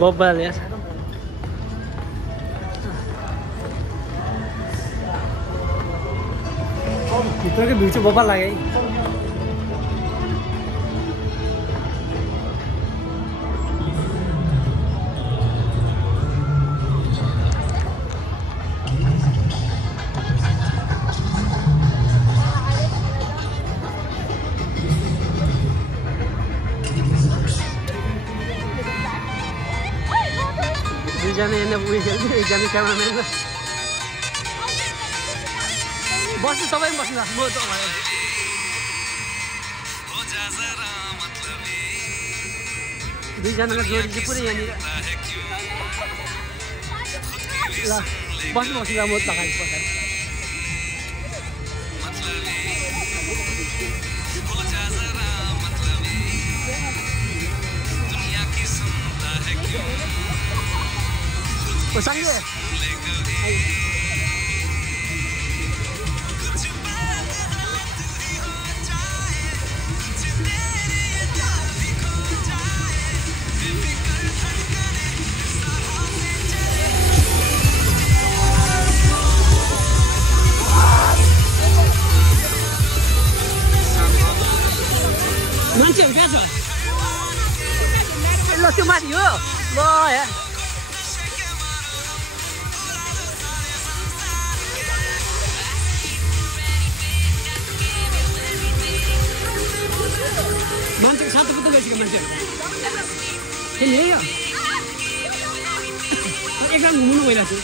बब्बल यार भित्रको भ्यू चाहिँ बब्बल लाग्यो है दुईजना यहाँ उयो खेल्थ्यो एकजना क्यामेराम्यान बस्नु तपाईँ पनि बस्नु म त दुईजनाको जोडी चाहिँ पुरै यहाँनिर ल बस्नु ल म लगाएँ पछाडि सँगै मान्छेहरू कहाँ छ ल त्यो माथि हो ल यहाँ मान्छेको सातो पुतो गइसक्यो मान्छेहरू खेल्ने है एकदम घुम्नु गइरहेको छु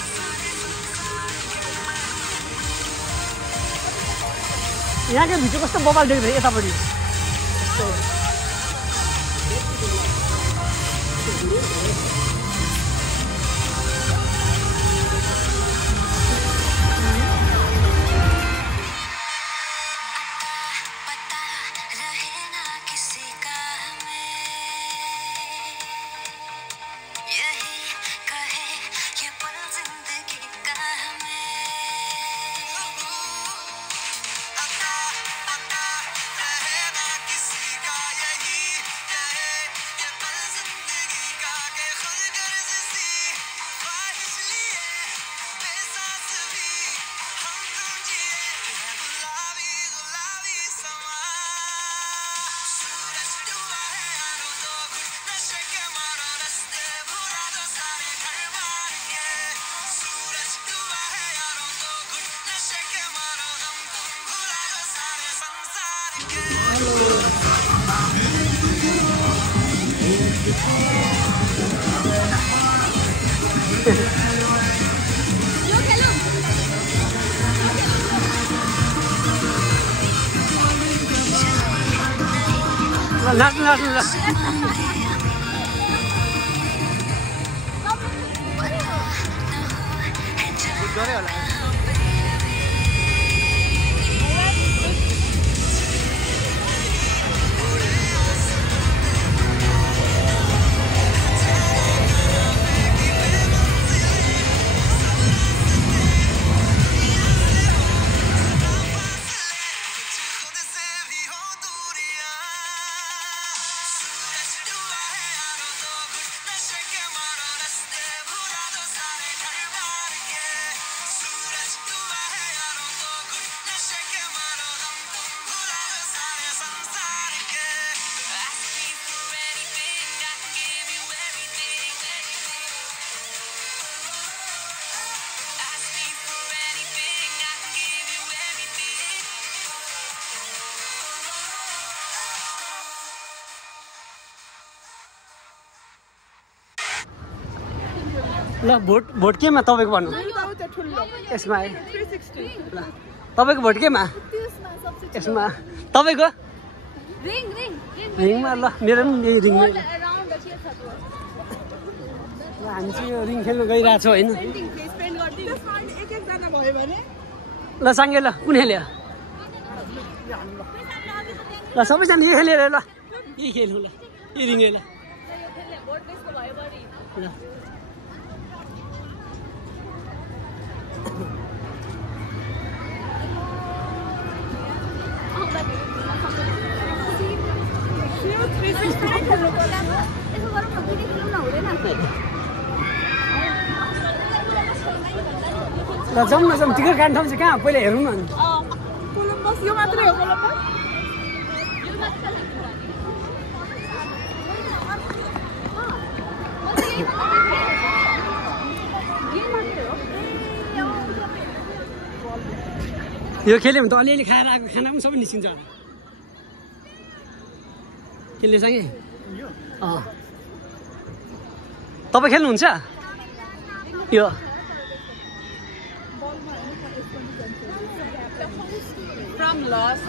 यहाँको भिडियो कस्तो बबाल देख्दै यतापट्टि नाच्नु नाच्नु ल गरे होला ल भोट केमा तपाईको भन्नु यसमा है ल तपाईको भोट केमा यसमा तपाईको रिङमा ल मेरो पनि यही रिङमा हामी चाहिँ यो रिङ खेल्न गइरहेको छौँ होइन ल साङ्गे ल कुन खेल्यो ल सबैजना यो खेलेर ल यही खेल्नु ल यही रिङ ल यसो गरौँ न, फेरि खेलौँ न, हुँदैन? ल जाउँ न जाउँ टिकट काट्ने ठाउँ चाहिँ कहाँ पहिला हेरौँ न अनि कोलम्बस यो मात्रै हो कोलम्बस यो खेल्यो भने त अलिअलि खाएर आएको खाना पनि सबै निस्किन्छ किन्ने सँगै तपाईँ खेल्नुहुन्छ यो from Lost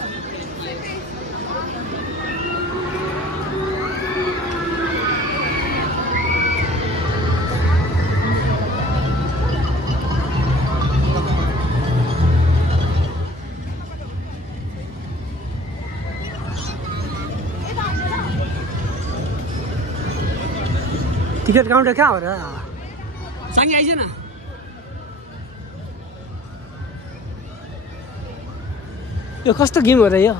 टिकट काउन्टर कहाँ हो र सँगै आइज न यो कस्तो गेम हो र यो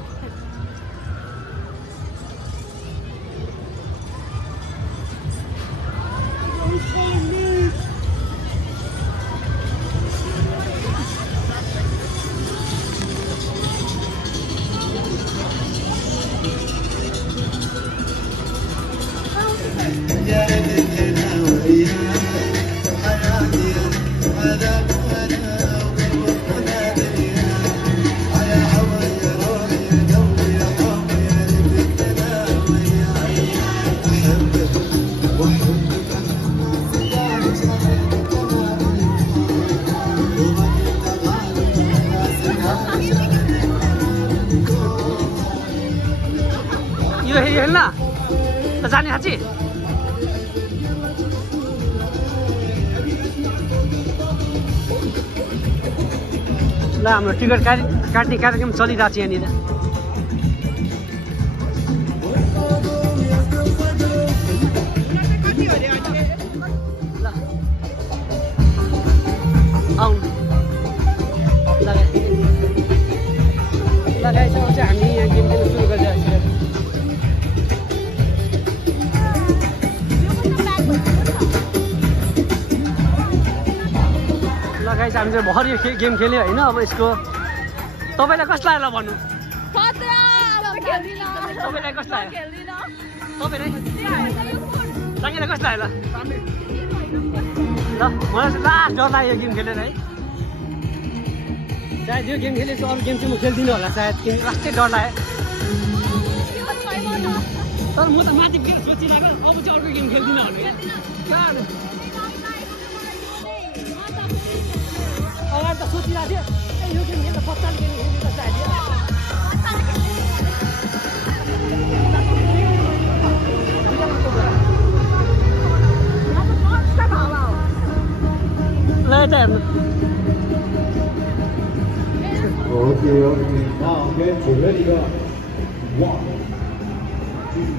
यो हेर्न त जाने साँच्ची ल हाम्रो टिकट काट्ने कार्यक्रम चलिरहेको छ यहाँनिर ल आउनु लगाइसकेपछि हामी यहाँ गेम खेल्न सुरु गरिरहेको छौँ लगाइस हामी चाहिँ भर्खर यो गेम खेल्यो होइन अब यसको तपाईँलाई कस्तो लाग्यो भन्नु तपाईँलाई कस्तो लाग्यो तपाईँलाई सँगैलाई कस्तो लाग्यो ल मलाई चाहिँ लास्ट डर लाग्यो यो गेम खेलेर है सायद यो गेम खेलेपछि अरू गेम चाहिँ म खेल्दिनँ होला सायद किनकि लास्टै डर लाग्यो तर म त माथि फेरि सोचिरहेको अब चाहिँ अर्को गेम खेल्दिनँ भने अगाडि त सोचिरहेको थियो यो गेम खेल्दा बच्चाले गेम खेल्नु जस्तो लाग्यो ल यता हेर्नु Okay, now get ready to 1, 2.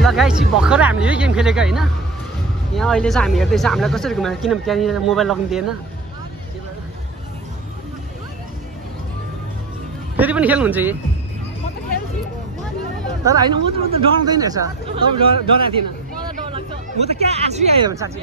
ल गाइस भर्खर हामीले यो गेम खेलेको होइन यहाँ अहिले चाहिँ हामी हेर्दैछ हामीलाई कसरी घुमाएर किनभने त्यहाँनिर मोबाइल लग्नु दिएन फेरि पनि खेल्नुहुन्छ कि तर होइन म त डराउँदैन रहेछ तपाईँ डराएको थिएन म त क्या आँसु आयो भने साँच्ची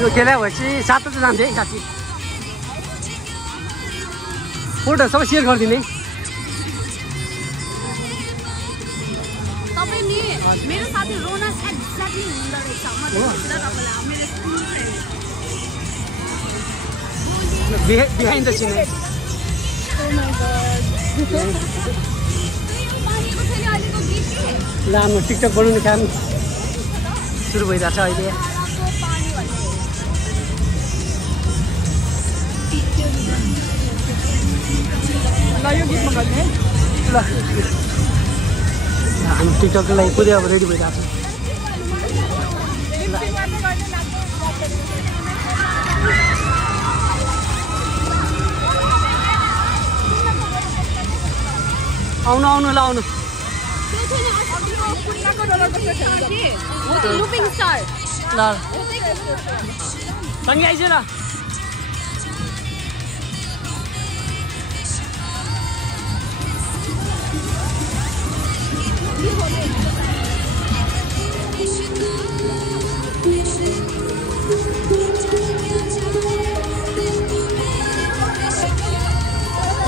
यो खेलाएपछि सातो चाहिँ जान्थ्यो है साथी फोटो सबै सेयर गरिदिने तपाईँ नि मेरो साथी रोना एक्ज्याक्टली हुँदो रहेछ behind the scene Oh my god पानीको फेरि अहिलेको गीत के ल हाम्रो टिकटक बनाउने काम सुरु भइरहेछ अहिले ल यो गीतमा गर्ने ल हाम्रो टिकटकको लागि पुरै अब रेडी भइरहेछ आउनु आउनु ल आउनु लुपिङ स्टार ल सँगै आइज ल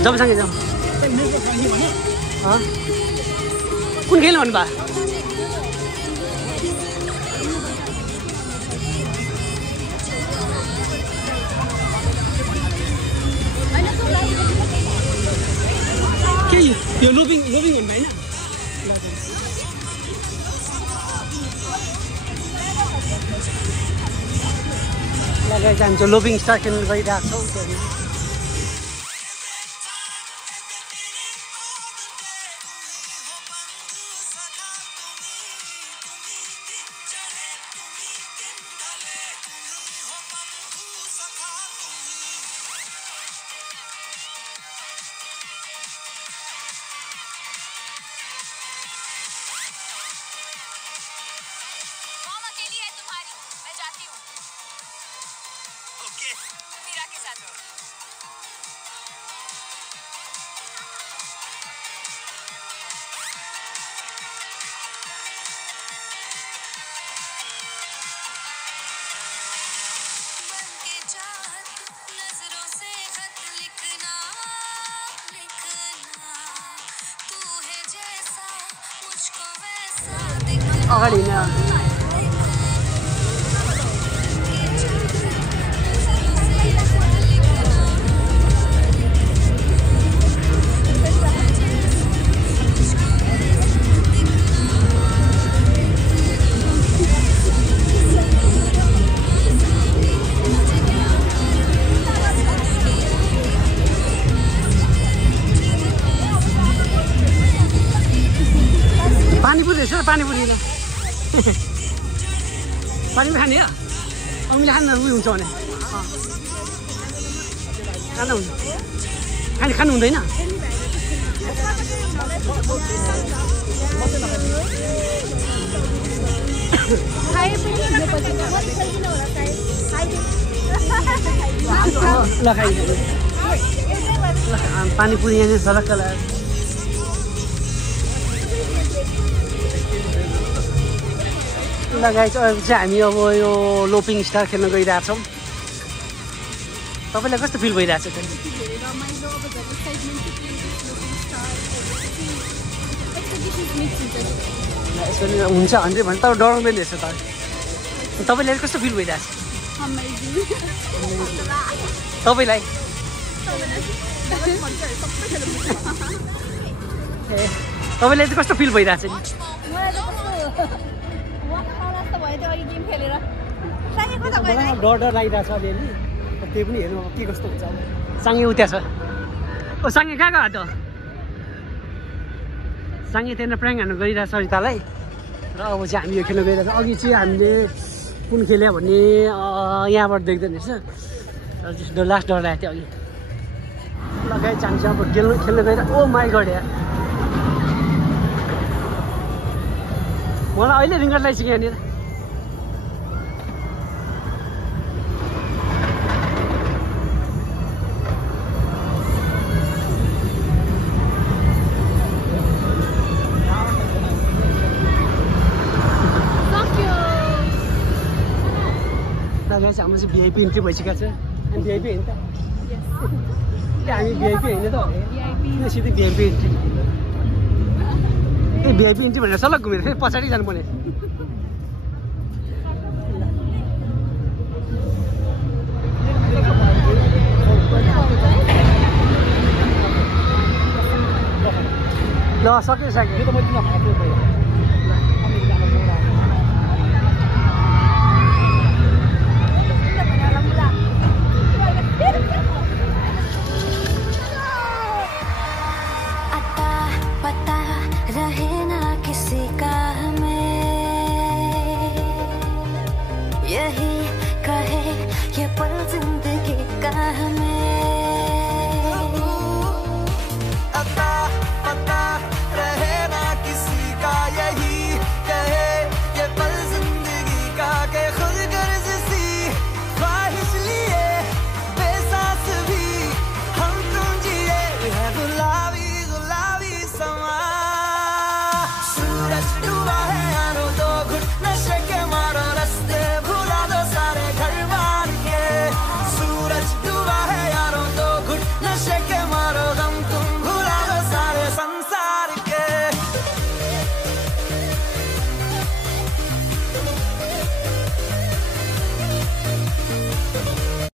जाउँ सँगै जाउँ कुन खेल भन्नुभयो के यो लोबिङ भन्नु होइन लगाइ जान्छ लोबिङ स्टार खेल्नु गइरहेको छौँ अगाडि हिँड्ने पानीपुरी रहेछ पानीपुरी पानी पनि खाने हो अमिले खानु उयो हुन्छ भने खानु हुन्छ खानु हुँदैन ल खाइ पानीपुरी यहाँ सडक लगाएछ अहिले चाहिँ हामी अब यो लोपिङ स्टार खेल्न गइरहेछौँ तपाईँलाई कस्तो फिल भइरहेछ त हुन्छ 100 भने तर डराउँदैन रहेछ त तपाईँलाई कस्तो फिल भइरहेछ तपाईँलाई तपाईँलाई चाहिँ कस्तो फिल भइरहेछ नि डर लागिरहेछ अलिअलि त्यही पनि हेर्नु के कस्तो हुन्छ अब साङ्गे उता छ ओ साङ्गे कहाँ गयो त साङ्गे त्यहाँ प्राङ हान्नु गइरहेछ सरितालाई र अब चाहिँ हामी यो खेल्न गइरहेछ अघि चाहिँ हामीले कुन खेल्यो भने यहाँबाट देख्दैन रहेछ र त्यस्तो लास्ट डर लागेको थियो अघि लगाइ जान्छ अब खेल्न गइरहेछ ओ माइ गड यार मलाई अहिले रिङ्गट लगाइसक्यो यहाँनिर हाम्रो चाहिँ भिआइपी इन्ट्री भइसकेको छ अनि भिआइपी होइन त हामी भिआइपी होइन त सिधै भिआइपी इन्ट्री ए भिआइपी इन्ट्री भनेर सल्लाह घुमेर फेरि पछाडि जानुपर्ने सक्यो सक्यो यो त मैले किन भनेको थिएँ पहिला अमेरिकामा एउटा अता पता रहे ना किसी का हमें यही कहे ये पल